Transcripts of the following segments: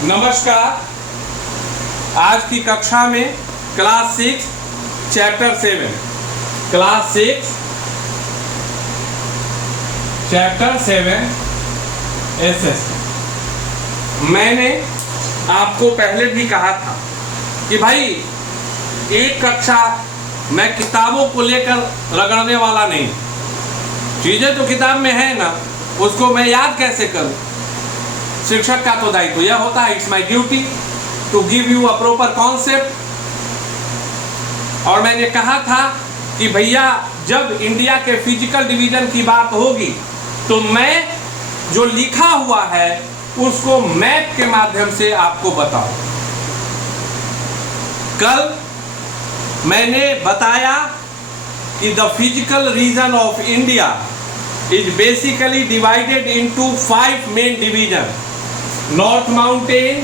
नमस्कार। आज की कक्षा में class 6 chapter 7 class 6 chapter 7 SS. मैंने आपको पहले भी कहा था कि भाई एक कक्षा मैं किताबों को लेकर रगड़ने वाला नहीं। चीज़ें तो किताब में है ना, उसको मैं याद कैसे करूं। शिक्षक का तो दायित्व यह होता है, it's my duty to give you a proper concept. और मैंने कहा था कि भैया जब इंडिया के फिजिकल डिवीजन की बात होगी तो मैं जो लिखा हुआ है उसको मैप के माध्यम से आपको बताऊं। कल मैंने बताया कि the physical region of India is basically divided into 5 main division. North mountain,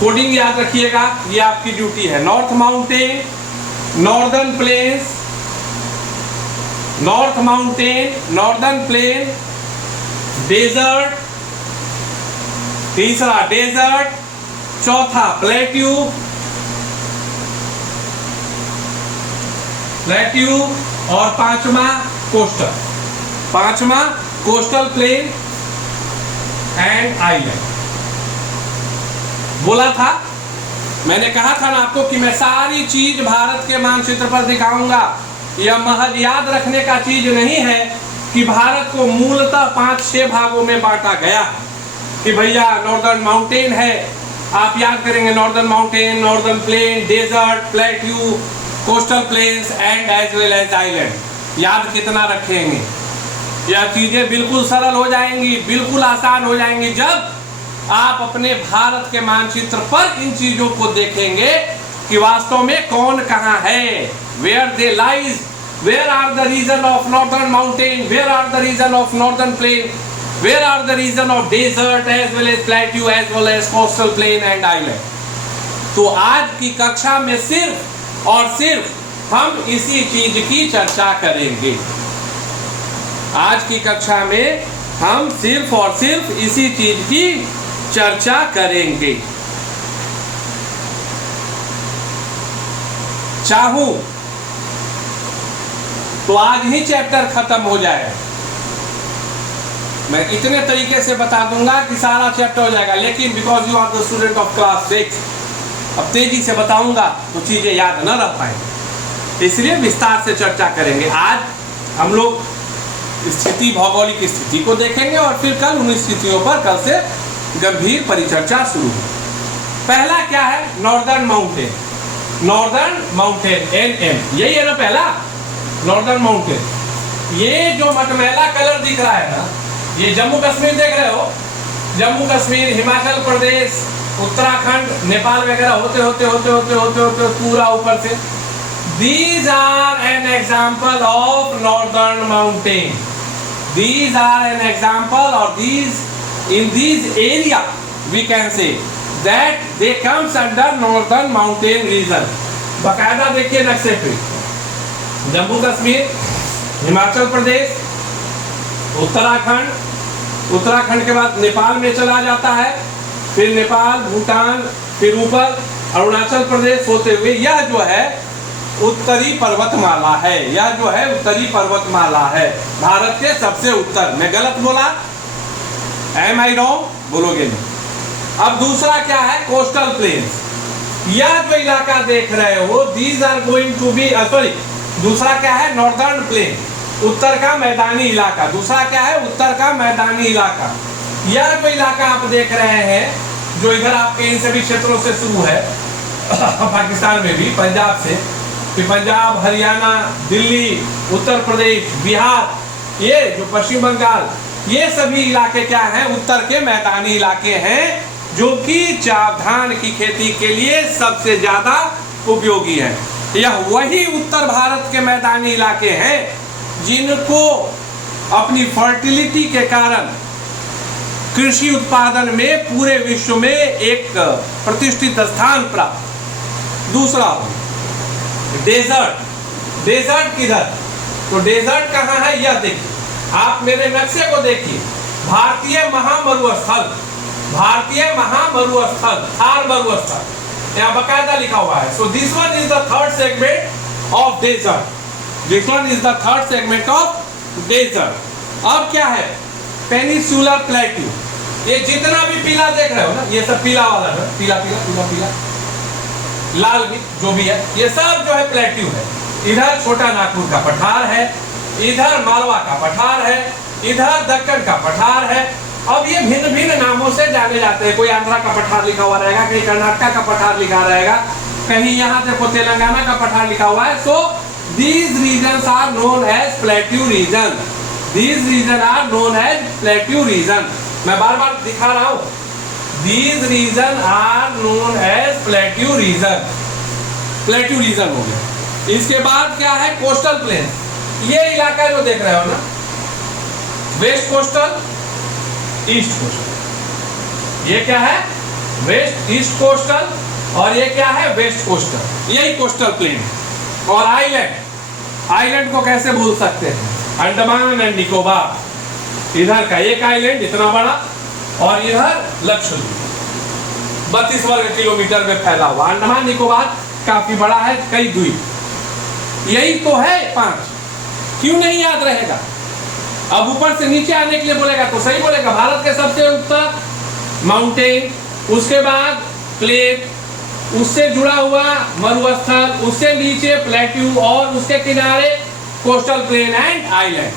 coding याद रखिएगा, ये आपकी ड्यूटी है। North mountain, northern plains, north mountain, northern plain, desert, तीसरा डेजर्ट, चौथा प्लेट्यू, और पांचवा कोस्टल प्लेन एंड आइलैंड। बोला था, मैंने कहा था ना आपको कि मैं सारी चीज भारत के मानचित्र पर दिखाऊंगा। यह महज याद रखने का चीज नहीं है कि भारत को मूलतः 5-6 भागों में बांटा गया कि भैया नॉर्दर्न माउंटेन है, आप याद करेंगे northern mountain, northern plain, desert, plateau, coastal plains and as well as island. याद कितना रखेंगे? यह चीजें बिल्कुल सरल हो जाएंगी, बिल्कुल आसान हो जाएंगी जब आप अपने भारत के मानचित्र पर इन चीजों को देखेंगे कि वास्तव में कौन कहां है। Where they lies, where are the region of northern mountain, where are the region of northern plain, where are the region of desert as well as plateau as well as coastal plain and island. तो आज की कक्षा में सिर्फ और सिर्फ हम इसी चीज की चर्चा करेंगे। आज की कक्षा में हम सिर्फ और सिर्फ इसी चीज की चर्चा करेंगे। चाहूं तो आज ही चैप्टर खत्म हो जाए, मैं इतने तरीके से बता दूंगा कि सारा चैप्टर हो जाएगा, लेकिन because you are the student of class 6 अब तेजी से बताऊंगा तो चीजें याद न रह पाएंगी, इसलिए विस्तार से चर्चा करेंगे। आज हम लोग स्थिति, भौगोलिक स्थिति को देखेंगे और फिर कल उन स्थितियों पर कल से गंभीर परिचर्चा शुरू हो। पहला क्या है? Northern mountain. Northern mountain NM, यही है ना पहला नॉर्दर्न माउंटेन। ये जो मटमैला कलर दिख रहा है ना, ये जम्मू कश्मीर देख रहे हो, जम्मू कश्मीर, हिमाचल प्रदेश, उत्तराखंड, नेपाल वगैरह होते होते होते होते होते होते पूरा ऊपर से, these are an example of northern mountain. These are an example, or in these area we can say that they comes under northern mountain region. बकायदा देखिए नक्शे पे, जम्मू कश्मीर, हिमाचल प्रदेश, उत्तराखंड के बाद नेपाल में चला जाता है, फिर नेपाल, भूटान, फिर ऊपर अरुणाचल प्रदेश होते हुए यह जो है उत्तरी पर्वतमाला है। यह जो है उत्तरी पर्वतमाला है, भारत के सबसे उत्तर। मैं गलत बोला? Am I wrong? बोलोगे नहीं। अब दूसरा क्या है? Coastal plains. यह जो इलाका देख रहे हो, these are going to be sorry, दूसरा क्या है? नॉर्दर्न प्लेन, उत्तर का मैदानी इलाका। दूसरा क्या है? उत्तर का मैदानी इलाका। यह जो इलाका आप देख रहे हैं, जो इधर आपके इन सभी क्षेत्रों से शुरू है पाकिस्तान में भी, पंजाब से, कि पंजाब, हरियाणा, दिल्ली, उत्तर प्रदेश, बिहार, ये जो पश्चिम बंगाल, ये सभी इलाके क्या हैं? उत्तर के मैदानी इलाके हैं, जो कि धान की खेती के लिए सबसे ज्यादा उपयोगी है। यह वही उत्तर भारत के मैदानी इलाके हैं जिनको अपनी फर्टिलिटी के कारण कृषि उत्पादन में पूरे विश्व में एक प्रतिष्ठित स्थान प्राप्त। दूसरा डेजर्ट किधर? तो डेजर्ट कहाँ है? यह देखिए, आप मेरे नक्शे को देखिए, भारतीय महामरुस्थल भारतीय महामरुस्थल, थार मरुस्थल, यहाँ बकायदा लिखा हुआ है। So this one is the third segment of desert, this one is the third segment of desert. अब क्या है, पेनिसुलर प्लेट्यू, ये जितना भी पीला देख रहे हो ना, ये सब पीला वाला है, पीला पीला पीला पीला, लाल भी जो भी है, ये सब जो है प्लेट्यू है। इधर छोटा नागपुर का पठार है, इधर मालवा का पठार है, इधर दक्कन का पठार है। अब ये भिन्न भिन्न नामों से जाने जाते हैं, कोई आंध्रा का पठार लिखा हुआ रहेगा, कहीं कर्नाटक का पठार लिखा रहेगा, कहीं यहाँ देखो तेलंगाना का पठार लिखा हुआ है। So these regions are known as plateau region, these region are known as plateau region. मैं बार बार दिखा रहा हूँ, these region are known as plateau region, plateau region हो गया। इसके बाद क्या है, कोस्टल प्लेन, ये इलाका जो देख रहे हो ना, वेस्ट कोस्टल, ईस्ट कोस्टल, ये क्या है, वेस्ट ईस्ट कोस्टल, और ये क्या है, वेस्ट कोस्टल, यही कोस्टल प्लेन। और आइलैंड, आइलैंड को कैसे भूल सकते हैं, अंडमान एंड निकोबार, इधर का एक आइलैंड इतना बड़ा, और इधर लक्षद्वीप 32 वर्ग किलोमीटर में फैला हुआ। अंडमान निकोबार काफी बड़ा है, कई द्वीप, यही तो है 5, क्यों नहीं याद रहेगा। अब ऊपर से नीचे आने के लिए बोलेगा तो सही बोलेगा, भारत के सबसे उत्तर माउंटेन, उसके बाद प्लेन, उससे जुड़ा हुआ मरुस्थल, उससे नीचे प्लेट्यू, और उसके किनारे कोस्टल प्लेन एंड आइलैंड।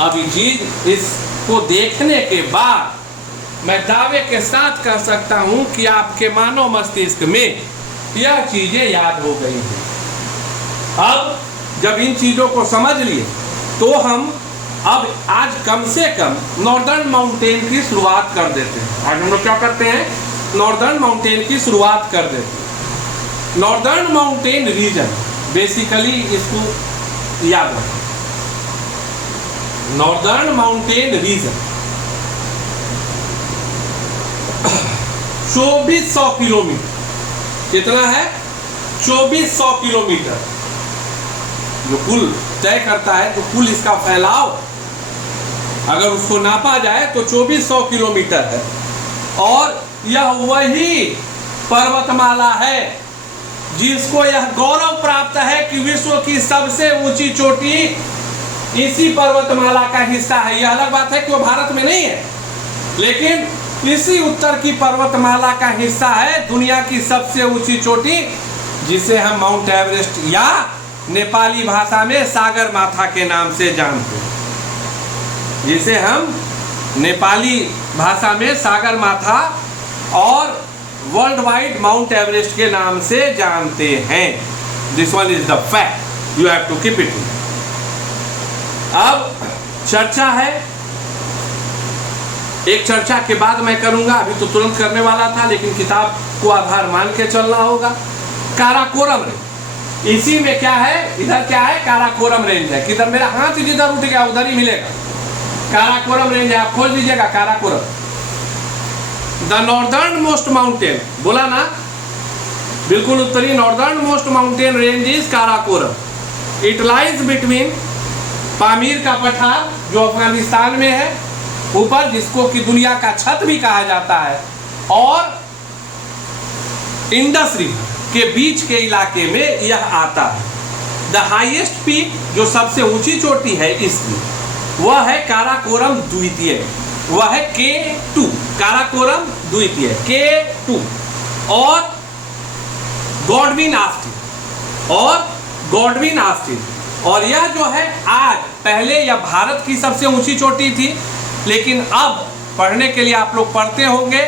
अब ये चीज, इसको देखने के बाद मैं दावे के साथ कह सकता हूं कि आपके मानव मस्तिष्क में यह चीजें याद हो गई हैं। अब जब इन चीजों को समझ लिए तो हम अब आज कम से कम नॉर्दर्न माउंटेन की शुरुआत कर देते हैं। आज हम लोग क्या करते हैं, नॉर्दर्न माउंटेन की शुरुआत कर देते हैं। नॉर्दर्न माउंटेन रीजन, बेसिकली इसको याद रखें, नॉर्दर्न माउंटेन रीजन 2400 किलोमीटर, कितना है, 2400 किलोमीटर जो कुल तय करता है, जो कुल इसका फैलाव अगर उसको नापा जाए तो 2400 किलोमीटर है। और यह वही पर्वतमाला है जिसको यह गौरव प्राप्त है कि विश्व की सबसे ऊंची चोटी इसी पर्वतमाला का हिस्सा है। यह अलग बात है कि वो भारत में नहीं है, लेकिन इसी उत्तर की पर्वतमाला का हिस्सा है दुनिया की सबसे ऊंची चोटी, जिसे हम माउंट एवरेस्ट या नेपाली भाषा में सागर माथा के नाम से जानते हैं, जिसे हम नेपाली भाषा में सागर माथा और वर्ल्ड वाइड माउंट एवरेस्ट के नाम से जानते हैं। This one is the fact, you have to keep it. अब चर्चा है, एक चर्चा के बाद मैं करूंगा, अभी तो तुरंत करने वाला था, लेकिन किताब को आधार मान के चलना होगा। काराकोरम रेंज, इसी में क्या है, इधर क्या है, काराकोरम रेंज है। किधर, मेरा हाथ जिधर उठ गया उधर ही मिलेगा, काराकोरम रेंज है, आप खोज लीजिएगा Karakoram. The northern most mountain, बोला ना, बिल्कुल उत्तरी northern most mountain range is Karakoram. It lies between Pamir का पठार जो अफगानिस्तान में है ऊपर, जिसको कि दुनिया का छत भी कहा जाता है, और इंडस रिवर के बीच के इलाके में यह आता है। द हाईएस्ट पीक, जो सबसे ऊंची चोटी है इसकी, वह है काराकोरम द्वितीय, वह है K2, काराकोरम द्वितीय K2, और गॉडविन ऑस्टिन, और गॉडविन ऑस्टिन। और यह जो है आज, पहले यह भारत की सबसे ऊंची चोटी थी, लेकिन अब पढ़ने के लिए आप लोग पढ़ते होंगे,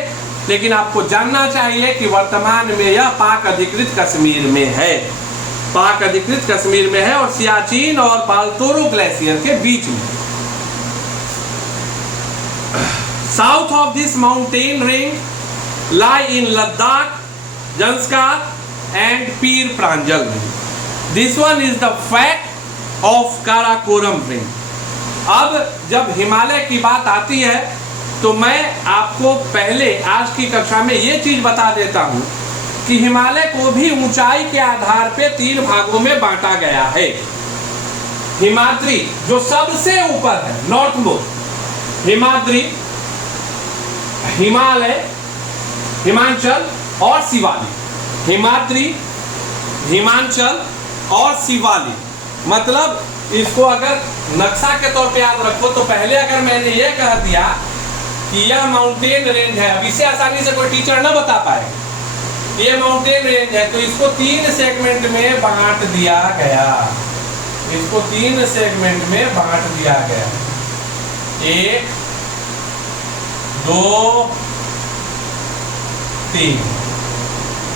लेकिन आपको जानना चाहिए कि वर्तमान में यह पाक अधिकृत कश्मीर में है, पाक अधिकृत कश्मीर में है, और सियाचिन और बाल्तोरो ग्लेशियर के बीच में। South of this mountain range lie in Ladakh, Zanskar and Pir Panjal. This one is the fact of Karakoram range. अब जब हिमालय की बात आती है तो मैं आपको पहले आज की कक्षा में ये चीज बता देता हूं कि हिमालय को भी ऊंचाई के आधार पे 3 भागों में बांटा गया है। हिमाद्री जो सबसे ऊपर है, नॉर्थ मोस्ट, हिमाद्री, हिमालय हिमाचल और शिवालिक, हिमाद्री, हिमाचल और शिवालिक। मतलब इसको अगर नक्शा के तौर पे याद रखो तो पहले अगर मैंने ये कह दिया कि यह माउंटेन रेंज है, अब इसे आसानी से कोई टीचर ना बता पाए, ये माउंटेन रेंज है, तो इसको 3 सेगमेंट में बांट दिया गया, इसको 3 सेगमेंट में बांट दिया गया, 1 2 3।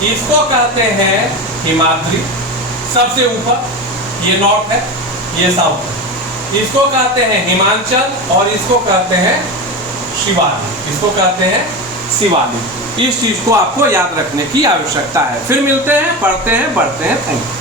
इसको कहते हैं हिमाद्री, सबसे ऊपर, ये नॉर्थ है, ये साउथ है। इसको कहते हैं हिमाचल और इसको कहते हैं शिवालिक, इसको कहते हैं शिवालिक। इस चीज को आपको याद रखने की आवश्यकता है। फिर मिलते हैं, पढ़ते हैं, बढ़ते हैं। Thank you.